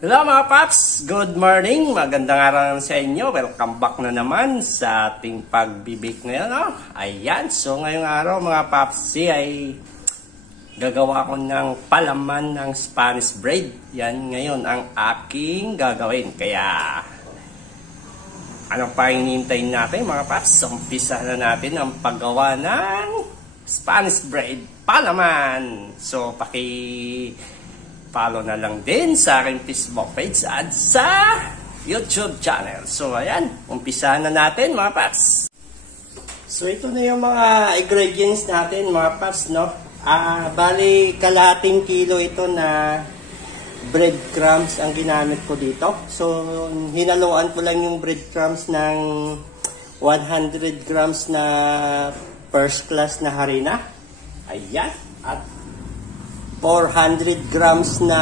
Hello mga paps! Good morning! Magandang araw sa inyo. Welcome back na naman sa ating pagbibake ngayon. Oh. Ayan, so ngayong araw mga paps ay gagawa ko ng palaman ng Spanish bread. Yan ngayon ang aking gagawin. Kaya ano pa hinihintay natin mga paps? Umpisa na natin ang paggawa ng Spanish bread palaman. So follow na lang din sa aking Facebook page at sa YouTube channel. So, ayan. Umpisahan na natin, mga paps. So, ito na yung mga ingredients natin, mga paps, no? Bali, kalahating kilo ito na breadcrumbs ang ginamit ko dito. So, hinaluan ko lang yung breadcrumbs ng 100 grams na first class na harina. Ayan. At 400 grams na